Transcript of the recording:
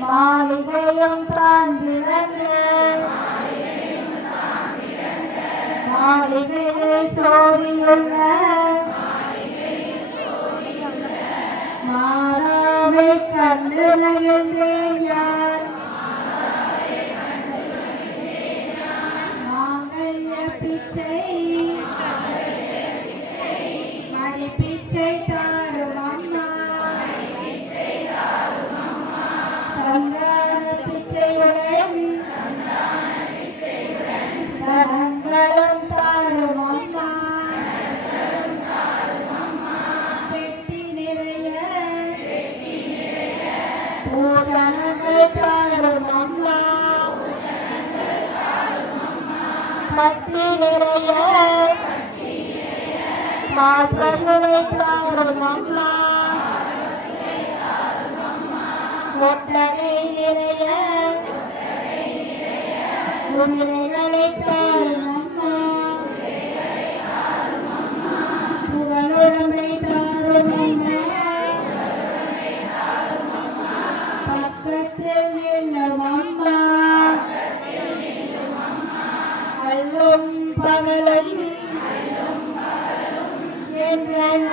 மாளிகையும் தான் விளங்க மாளிகையில் சோதியுள்ள மாறாவை கண்டு நகிழ்ந்தேன் யார் மாங்கல்ய பிச்சை மணி பிச்சை தாரும் அம்மா சந்தான பிச்சையுடன் தரங்களும் தாரும் அம்மா பெட்டி நிறைய பூஷணங்கள் தாரும் அம்மா பட்டி நிறைய மாற்றங்களை தாரும் அம்மா ஒட்டகை நிறைய குதிரைகளை தாரும் அம்மா புகழுடமை தாரும் அம்மா பக்கத்தில் நில்லும் அம்மா அல்லும் பகலும் என்றால்